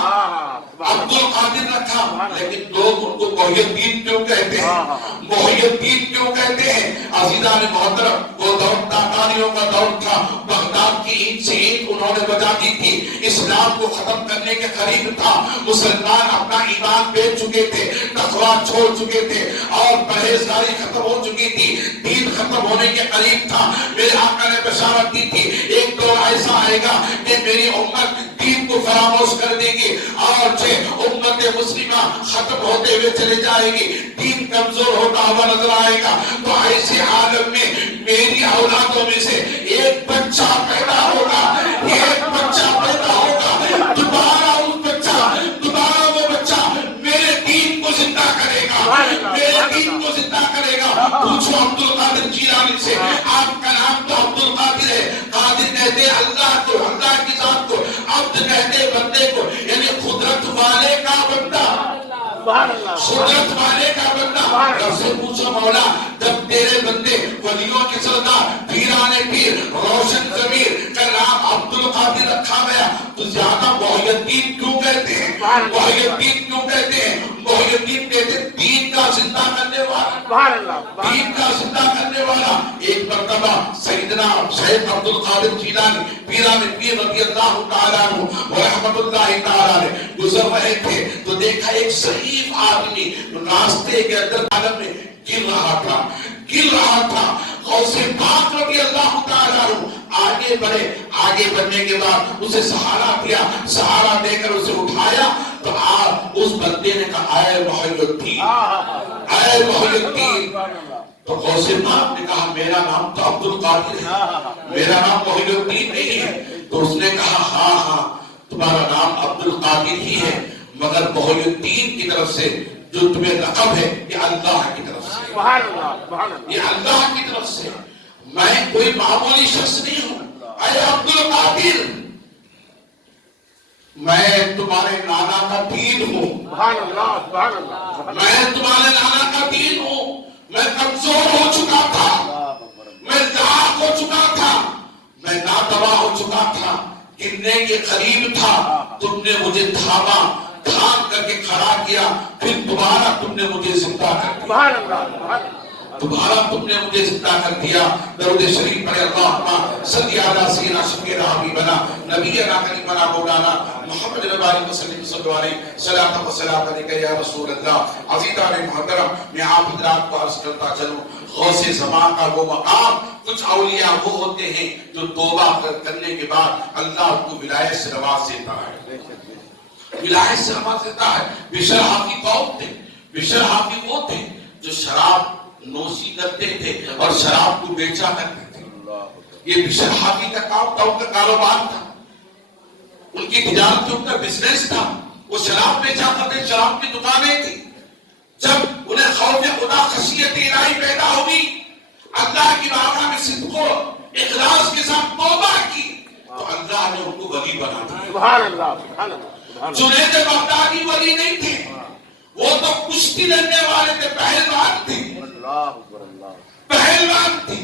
عبد القادر رکھا. لیکن لوگ ان کو محی الدین کیوں کہتے ہیں، محی الدین کیوں کہتے ہیں؟ عزیزان محترم، وہ دور تاقانیوں کا دور تھا. بغداد کی اینٹ سے اینٹ انہوں نے بجا دی تھی. اسلام کو ختم کرنے کے قریب تھا. مسلمان اپنا ایمان بیچ چکے تھے، تقویٰ چھوڑ چکے تھے، اور پرہیزگاری ختم ہو چکی تھی. دین ختم ہونے کے قریب تھا. میرے آقا نے بشارت دی تھی ایک دور ایسا آئے گا کہ میری امت دین کو فراموش کر دے گی، اور امت مسلمہ ختم ہوتے ہوئے چلے جائے گی، دین کمزور ہوتا ہوا نظر آئے گا. تو ایسے عالم میں میری اولادوں میں سے ایک بچہ پیدا ہوگا، ایک بچہ پیدا ہوگا. دوبارہ وہ بچہ میرے دین کو زندہ کرے گا، میرے دین کو زندہ کرے گا. پوچھو عبد القادر جیلانی سے، آپ کا نام تو عبد القادر ہے. قادر کہتے اللہ کو، اللہ کی ذات کو، عبد کہتے بندے کو، یعنی قدرت والے کا بندہ، قدرت والے کا بندہ. رب سے پوچھو مولا، جب تیرے بندے ولیوں کے سردار پیران پیر روشن ضمیر کا نام عبد القادر رکھا گیا تو زیادہ محی الدین کیوں کہتے ہیں؟ محی الدین کیوں کہتے ہیں؟ محی الدین کہتے ہیں دین کا زندہ کرنے والا، دین کا زندہ کرنے والا. ایک مرتبہ سیدنا شیخ عبد القادر جیلانی پیران پیر رضی اللہ تعالیٰ عنہ ورحمت اللہ تعالیٰ نے گزر رہے تھے تو دیکھا ایک ضعیف آدمی راستے کے اندر عالم میں گر رہا تھا. غوث پاک رضی اللہ تعالیٰ عنہ آگے بڑھے. آگے بڑھنے کے بعد اسے سہارا دیا، سہارا دے کر اسے اٹھایا تو اس بندے نے کہا اے محی الدین، اے محی الدین. تو غوث پاک نے کہا میرا نام تو عبد القادر ہے، میرا نام محی الدین نہیں ہے. تو اس نے کہا ہاں تمہارا نام عبد القادر ہی ہے، مگر محی الدین کی طرف سے جو تمہیں لقب ہے یہ اللہ کی طرف سے، یہ اللہ کی طرف سے. میں کوئی معمولی شخص نہیں ہوں. اے عبد القادر، میں تمہارے نانا کا دین ہوں، میں تمہارے نانا کا دین ہوں. میں کمزور ہو چکا تھا، میں لاغ ہو چکا تھا، میں نادوا ہو چکا تھا، گرنے کے قریب تھا. تم نے مجھے تھاما، تھام کر کے کھڑا کیا، پھر دوبارہ تم نے مجھے زندہ کر دیا، دوبارہ تم نے مجھے زندہ کر دیا. درود شریف پڑھے اللہم صلی علی سیدنا شفیعنا حبیبنا نبینا کریمنا مولانا محمد بارک وسلم صلی اللہ علیہ صلاۃ و سلام علیک یا رسول اللہ. عزیزان محترم، میں آپ حضرات کو عرض کرتا چلوں، غوث زمان کا وہ مقام، کچھ اولیاء وہ ہوتے ہیں جو توبہ کرنے کے بعد اللہ کو ولایت سے نواز دیتا ہے، ولایت سے نواز دیتا ہے. بشر حافی قوم تھے، بشر حافی وہ تھے جو شراب نوشی کرتے تھے اور شراب کو بیچا کرتے تھے. یہ بشر حافی کا کام تھا، ان کا کاروبار تھا، ان کی تجارت تھی، ان کا بزنس تھا. وہ شراب بیچا کرتے، شراب کی دکانیں تھی. جب انہیں خوف خدا خشیت الہی پیدا ہوئی، اللہ کی بارگاہ میں صدق و اخلاص کے ساتھ توبہ کی تو اللہ نے ان کو ولی بنا دیا. جنید بغدادی ولی نہیں تھے، وہ تو کشتی لڑنے والے تھے، پہلوان تھے، پہلوان تھے.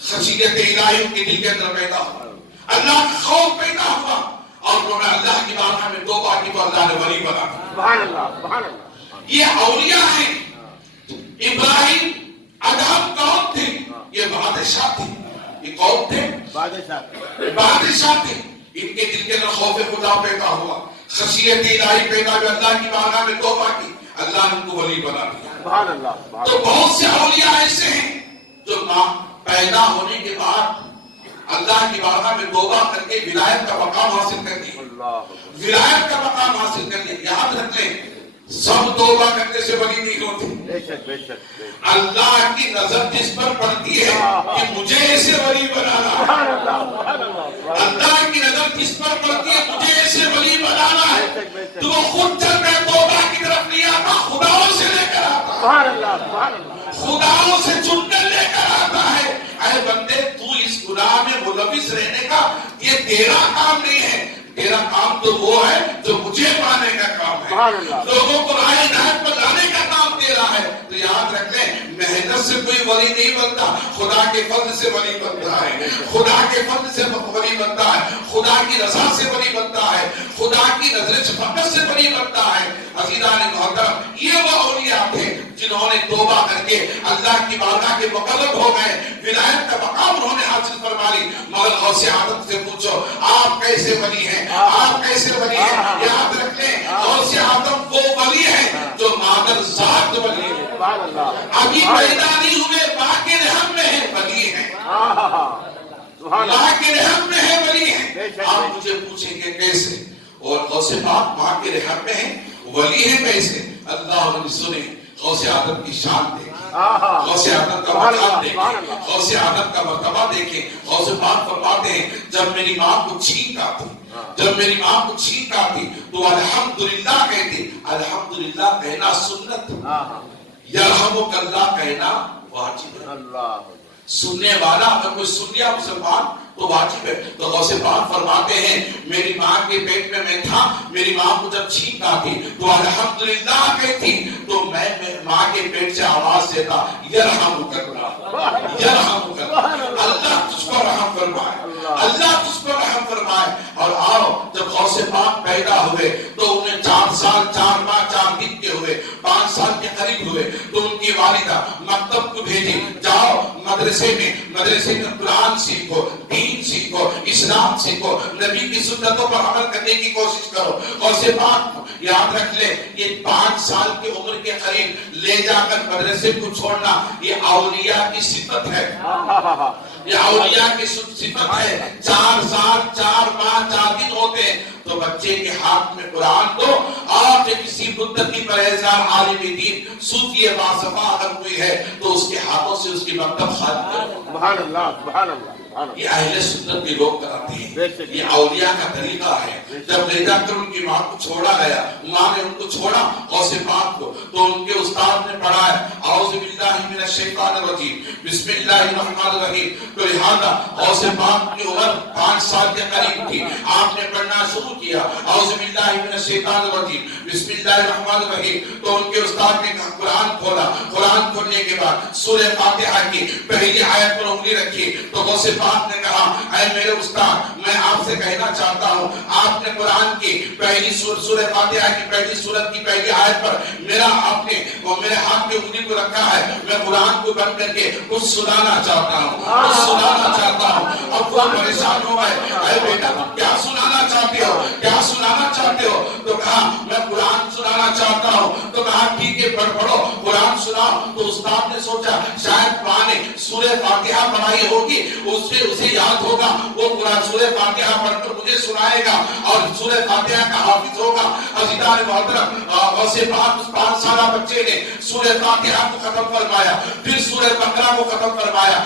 خشیت الہی ان کے دل کے اندر پیدا ہوا، اللہ کا خوف پیدا ہوا اور انہوں نے اللہ کی بارگاہ میں توبہ کی تو اللہ نے ولی بنا دیا. یہ اولیاء ہیں. ابراہیم ادھم کون تھے؟ یہ بادشاہ تھے. یہ کون تھے؟ بادشاہ تھے. ان کے دل کے اندر خوف خدا پیدا ہوا، خشیت الہی پیدا ہوئی، اللہ کی بارگاہ میں توبہ کی، اللہ نے ان کو ولی بنا دیا. تو بہت سے اولیاء ایسے ہیں جو پیدا ہونے کے بعد اللہ کی بارگاہ میں توبہ کر کے ولایت کا مقام حاصل کر لی، ولایت کا مقام حاصل کر لی۔ یاد رکھ لیں، سب توبہ کرنے سے ولی نہیں ہوتے۔ بے شک بے شک۔ اللہ کی نظر جس پر پڑتی ہے کہ مجھے ایسے ولی بنانا ہے، اللہ کی نظر جس پر پڑتی ہے مجھے ایسے ولی بنانا ہے، تو وہ خود چل کر توبہ کی طرف نہیں آتا، خداؤں سے لے کر آتا ہے، خداؤں سے چن کر لے کر آتا ہے۔ اے بندے، تو اس گناہ میں ملوث رہنے کا یہ تیرا کام نہیں ہے، تیرا کام تو وہ ہے جو مجھے پانے کا کام ہے، لوگوں کو راہ ہدایت پر لانے کا کام تیرا ہے۔ تو یاد رکھ لیں، محنت سے کوئی ولی نہیں بنتا، خدا کے فضل سے ولی بنتا ہے، خدا کے فضل سے ولی بنتا ہے، خدا کی رضا سے ولی بنتا ہے، خدا کی نظر شفقت سے ولی بنتا ہے۔ عزیزان محترم، یہ وہ اولیاء تھے جنہوں نے توبہ کر کے اللہ کی بارگاہ کے مقرب ہو گئے، ولایت کا مقام انہوں نے حاصل فرما لی۔ مگر غوث اعظم سے پوچھو آپ کیسے ولی ہیں، آپ کیسے ولی ہیں؟ یاد رکھ لیں، غوث اعظم وہ ولی ہیں جو مادر ذات ولی ہیں، ابھی پیدا نہیں ہوئے، ماں کے رحم میں ہے ولی ہیں، ماں کے رحم میں ہے ولی ہیں۔ آپ مجھے پوچھیں گے کیسے؟ اور غوث پاک ماں کے رحم میں ہیں، ولی ہیں کیسے؟ اللہ نے سنے، غوث اعظم کی شان دیکھیں، غوث اعظم کا مقام دیکھیں، غوث اعظم کا مرتبہ دیکھیں۔ غوث پاک فرماتے ہیں جب میری ماں کو چھینک آتی، جب میری ماں کو چھینک آتی تو الحمدللہ کہتی، الحمدللہ کہنا سنت، یرحمک اللہ کہنا واجب ہے۔ سننے والا اگر کوئی سن لیا مسلمان تو واجب ہے۔ تو غوث پاک فرماتے ہیں میری ماں کے پیٹ میں تھا، میری ماں کو جب چھینک آتی تو الحمدللہ کہتی، تو میں ماں کے پیٹ سے آواز دیتا، یرحمک اللہ، یرحمک اللہ، اللہ تجھ پر رحم فرمائے، اللہ تجھ پر رحم فرمائے۔ اور آؤ، جب غوث پاک پیدا ہوئے تو انہیں 4 سال 4 ماہ 4 دن کے ہوئے، 5 سال کے قریب ہوئے تو ان کی والدہ مکتب کو بھیجی، جاؤ مدرسے میں قرآن سیکھو، دین سیکھو، اسلام سیکھو، نبی کی سنتوں پر عمل کرنے کی کوشش کرو۔ غوث پاک یاد رکھ لے، یہ 5 سال کی عمر کے قریب لے جا کر مدرسے کو چھوڑنا یہ اولیاء کی صفت ہے، یہ اولیاء کی صفت ہے۔ 4 سال 4 ماہ 4 دن ہوتے ہیں تو بچے کے ہاتھ میں قرآن دو، اور جب کسی متقی پرہیزگار عالم دین صوفی باصفا اگر کوئی ہے تو اس کے ہاتھوں سے اس کی مکتب خالی کرو۔ سبحان اللہ، سبحان اللہ۔ یہ اہل سنت کے لوگ کراتے ہیں، یہ اولیاء کا طریقہ ہے۔ جب لے جا کر ان کی ماں کو چھوڑا گیا، ماں نے ان کو چھوڑا غوث پاک کو، تو ان کے استاد نے پڑھایا اعوذ باللہ من الشیطان الرجیم بسم اللہ الرحمن الرحیم۔ تو لہذا غوث پاک کی عمر 5 سال کے قریب تھی، آپ نے پڑھنا شروع کیا اعوذ باللہ من الشیطان الرجیم بسم اللہ الرحمن الرحیم۔ تو ان کے استاد نے قرآن کھولا، قرآن کھولنے کے بعد سورہ فاتحہ کی پہلی آیت پر انگلی رکھی تو غوث پاک نے کہا اے میرے استاد، میں آپ سے کہنا چاہتا ہوں، آپ نے قرآن کی پہلی سورہ فاتحہ کی پہلی سورت کی پہلی آیت پر میرے ہاتھ میں انگلی کو رکھا ہے، میں قرآن کو بند کر کے کچھ سنانا چاہتا ہوں، کچھ سنانا چاہتا ہوں۔ اب وہ پریشان ہو گئے، اے بیٹا کیا سنانا چاہتے ہو، کیا سنانا چاہتے ہو؟ تو کہا میں قرآن سنانا چاہتا ہوں۔ تو کہا ٹھیک ہے پڑھو، قرآن سناؤ۔ تو استاد نے سوچا شاید ماں نے سورہ فاتحہ پڑھائی ہوگی، اسے یاد ہوگا، وہ قرآن سورہ فاتحہ پڑھ کر مجھے سنائے گا اور سورہ فاتحہ کا حافظ ہوگا۔ عزیزان محترم، غوث پاک اس 5 سالہ بچے نے سورہ فاتحہ کو ختم فرمایا، پھر سورہ بقرہ کو ختم فرمایا،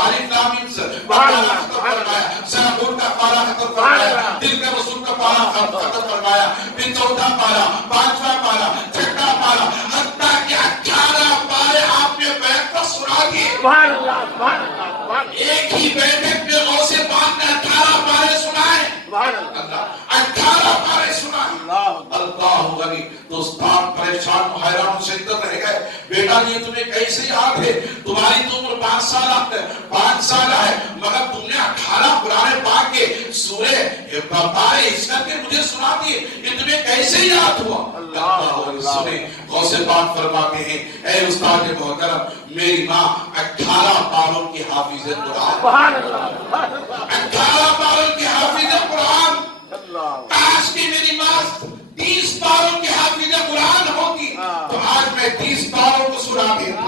الف لام میم سے بقرہ ختم فرمایا، سابور کا پارہ ختم فرمایا، دل کا رسول کا پارہ ختم فرمایا، پھر 4تھا پارہ، 5واں پارہ، 6واں پارہ، حتیٰ کہ 18 پارے آپ نے بیٹھ کر سنا دیے۔ سبحان اللہ، سبحان اللہ، سبحان اللہ۔ ایک ہی بیٹھک میں غوث پاک نے 18 پارے سنائے، سبحان اللہ، 18 پارے سنائے۔ اللہ غنی۔ تو استاد پریشان حیران شدت رہ گئے، بیٹا یہ تمہیں کیسے یاد ہے؟ تمہاری تو عمر 5 سال ہے، مگر تم نے 18 قرآن پاک کے سورے پارے اس کر کے مجھے سنا دیے، یہ تمہیں کیسے یاد ہوا؟ سنے غوث پاک فرماتے ہیں اے استاد محترم، میری ماں 18 پاروں کی حافظ قرآن، 18 پاروں کی حافظ قرآن۔ کاش کہ میری ماں 30 پاروں کی حافظ قرآن ہوتی تو آج میں 30 پاروں کو سنا دیتا۔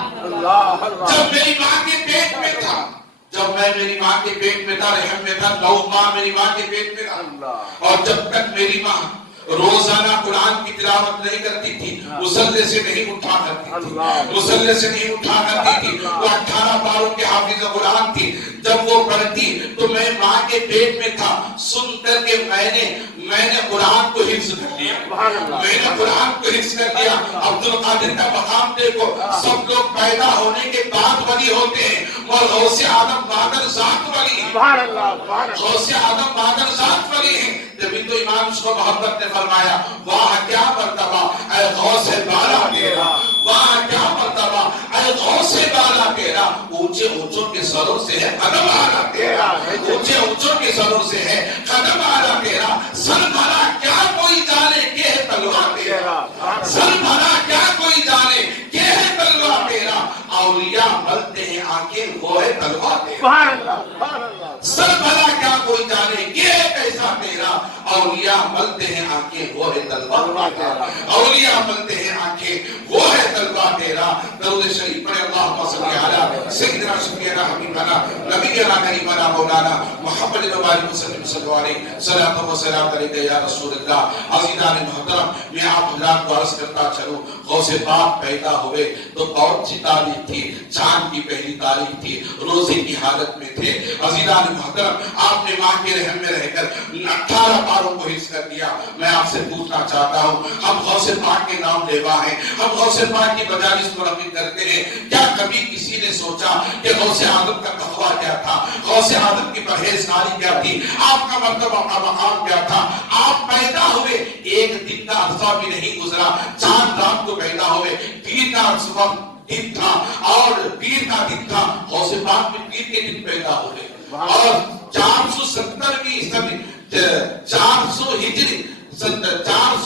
جب میری ماں کے پیٹ میں تھا جب میں میری ماں کے پیٹ میں تھا، رحم میں تھا، 9 ماہ میری ماں کے پیٹ میں تھا، اور جب تک میری ماں روزانہ قرآن کی تلاوت نہیں کرتی تھی، مصلے سے نہیں اٹھا کرتی تھی، مصلے سے نہیں اٹھا کرتی تھی، وہ 18 پاروں کے حافظ قرآن تھی، جب وہ پڑھتی تو میں ماں کے پیٹ میں تھا، سن کر کے میں نے قرآن کو حفظ کر لیا، میں نے قرآن کو حفظ کر لیا۔ عبد القادر کا مقام دیکھو، سب لوگ پیدا ہونے کے بعد ولی ہوتے ہیں، اور غوث آدم بادر ذات ولی ہیں، غوث آدم بادر ذات ولی ہیں۔ جبھی تو امام اس کو محبت نے فرمایا، واہ کیا مرتبہ اے غوث بالا تیرا، واہ کیا مرتبہ اے غوث بالا تیرا، اونچے اونچوں کے سروں سے ہے قدم آنا تیرا، اونچے اونچوں کے سروں سے ہے قدم آنا تیرا، سر بھلا کیا کوئی جانے کہ ہے تلوار تیرا، سر بھلا کیا کوئی جانے کہ ہے تلوار تیرا، اولیاء ملتے ہیں آنکھیں وہ ہے تلوار تیرا، سر بھلا کیا کوئی جانے کہ ہے کیسا تیرا، اولیاء ملتے ہیں آنکھیں وہ ہے تلوار تیرا، اولیاء ملتے ہیں آنکھیں وہ ہے تلوار تیرا۔ درود شریف پڑھے، اللہم صلی علی سیدنا شفیعنا حبیبنا نبینا کریمنا مولانا محمد مبارک وسلم صلی اللہ علیہ صلاۃ و سلام علیک یا رسول اللہ۔ عزیزان محترم، میں آپ حضرات کو عرض کرتا چلوں، غوث پاک پیدا ہوئے تو کون سی تاریخ تھی؟ چاند کی پہلی تاریخ تھی، روزے کی حالت میں تھے۔ عزیزان محترم، آپ نے ماں کے رحم میں رہ کر 18 پاروں کو حفظ کر دیا۔ میں آپ سے پوچھنا چاہتا ہوں، ہم غوث پاک کے نام لیوا ہیں، ہم غوث پاک کی مجالس منعقد کرتے ہیں، کیا کبھی کسی نے سوچا کہ غوث آدم کا تقویٰ کیا تھا، غوث آدم کی پرہیزگاری کیا تھی، آپ کا مرتبہ کا مقام کیا تھا؟ آپ پیدا ہوئے ایک دن کا عرصہ بھی نہیں گزرا، چاند رات کو پیدا ہوئے، پیر کا دن تھا اور پیر کا دن تھا، غوث پاک بھی پیر کے دن پیدا ہوئے، اور 470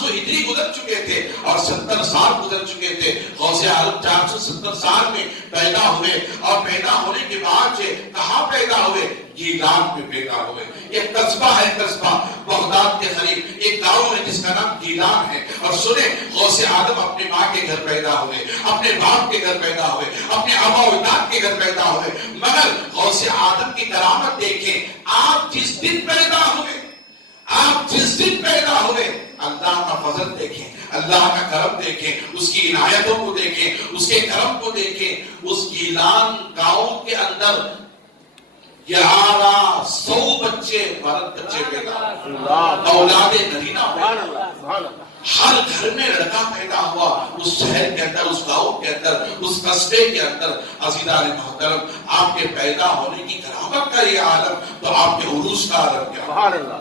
ہجری گزر چکے تھے اور 70 سال گزر چکے تھے۔ غوث عالم 470 سال میں پیدا ہوئے، اور پیدا ہونے کے بعد سے کہاں پیدا ہوئے؟ گیلان میں پیدا ہوئے۔ ایک قصبہ ہے، قصبہ بغداد کے قریب ایک گاؤں ہے جس کا نام گیلان ہے۔ اور سنیں، غوث آدم اپنے ماں کے گھر پیدا ہوئے، اپنے باپ کے گھر پیدا ہوئے، اپنے آبا و اجداد کے گھر پیدا ہوئے، مگر غوث آدم کی کرامت دیکھیں، آپ جس دن پیدا ہوئے، آپ جس دن پیدا ہوئے، اللہ کا فضل دیکھیں، اللہ کا کرم دیکھیں، اس کی عنایتوں کو دیکھیں، اس کے کرم کو دیکھیں۔ اس گیلان گاؤں کے اندر 1100 بچے، مرد بچے پیدا، اولاد نرینہ پیدا، ہر گھر میں لڑکا پیدا ہوا، اس شہر کے اندر، اس گاؤں کے اندر، اس قصبے کے اندر۔ عزیزان محترم، آپ کے پیدا ہونے کی کرامت کا یہ عالم، تو آپ کے عروج کا عالم کیا؟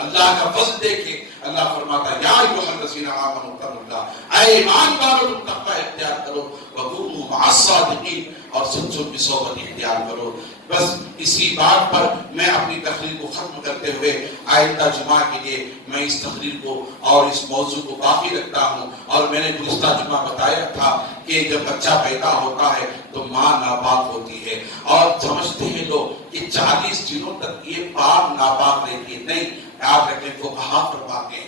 اللہ کا فضل دیکھیں، اللہ فرماتا ہے، یا ایھا الذین آمنوا اتقوا اللہ، اے ایمان والو تم تقوی اختیار کرو، وکونوا مع الصادقین، اور سچوں کی صحبت اختیار کرو۔ بس اسی بات پر میں اپنی تقریر کو ختم کرتے ہوئے آئندہ جمعہ کے لیے میں اس تقریر کو اور اس موضوع کو باقی رکھتا ہوں۔ اور میں نے گزشتہ جمعہ بتایا تھا کہ جب بچہ پیدا ہوتا ہے تو ماں ناپاک ہوتی ہے، اور سمجھتے ہیں لوگ کہ 40 دنوں تک یہ پاک ناپاک رہتی ہے، نہیں، یاد رکھیں فقہا فرماتے ہیں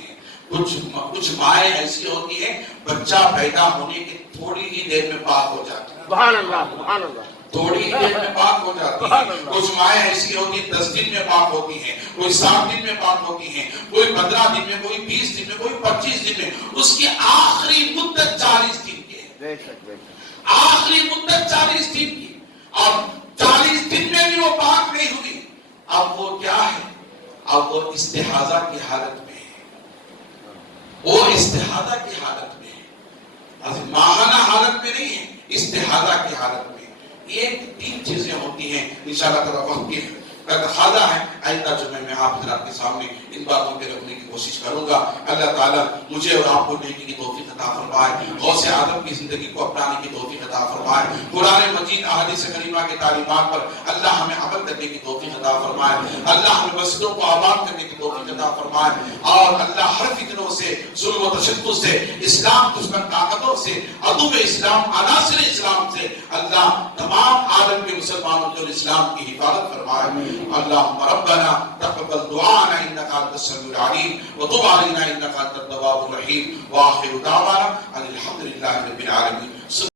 کچھ مائیں ایسی ہوتی ہیں بچہ پیدا ہونے کے تھوڑی ہی دیر میں پاک ہو جاتی ہے، سبحان اللہ، سبحان اللہ، تھوڑی ہی دیر میں پاک ہو جاتی ہیں۔ کچھ مائیں ایسی ہوتی ہیں 10 دن میں پاک ہوتی ہیں، کوئی 7 دن میں پاک ہوتی ہیں، کوئی 15 دن میں، کوئی 20 دن میں، کوئی 25 دن میں، اس کی آخری مدت 40 دن کی ہے، آخری مدت 40 دن کی، اور 40 دن میں بھی وہ پاک نہیں ہوئی۔ اب وہ کیا ہے؟ اب وہ استحاضہ کی حالت میں ہے، وہ استحاضہ کی حالت میں ہے، ماہانہ حالت میں نہیں ہے، استحاضہ کی حالت میں۔ یہ 3 چیزیں ہوتی ہیں، انشاءاللہ تعالیٰ وقت کی تقاضا ہے، آئندہ جمعے میں آپ حضرات کے سامنے ان باتوں پہ رکھنے کی کوشش کروں گا۔ اللہ تعالیٰ مجھے اور آپ کو نیکی کی توفیق عطا فرمائے، غوث آدم کی زندگی کو اپنانے کی توفیق عطا فرمائے، قرآن مجید احادیث کریمہ کے تعلیمات پر اللہ ہمیں عمل کرنے کی توفیق عطا فرمائے، اللہ ہمیں مسجدوں کو آباد کرنے کی توفیق عطا فرمائے، اور اللہ ہر فتنوں سے، ظلم و تشدد سے، اسلام دشمن طاقتوں سے، عدو اسلام، عناصر اسلام سے اللہ تمام عالم کے مسلمانوں کے اور اسلام کی حفاظت فرمائے۔ اللهم ربنا تقبل دعانا انك انت السميع العليم وتب علينا انك انت التواب الرحيم، واخر دعوانا ان الحمد لله رب العالمين۔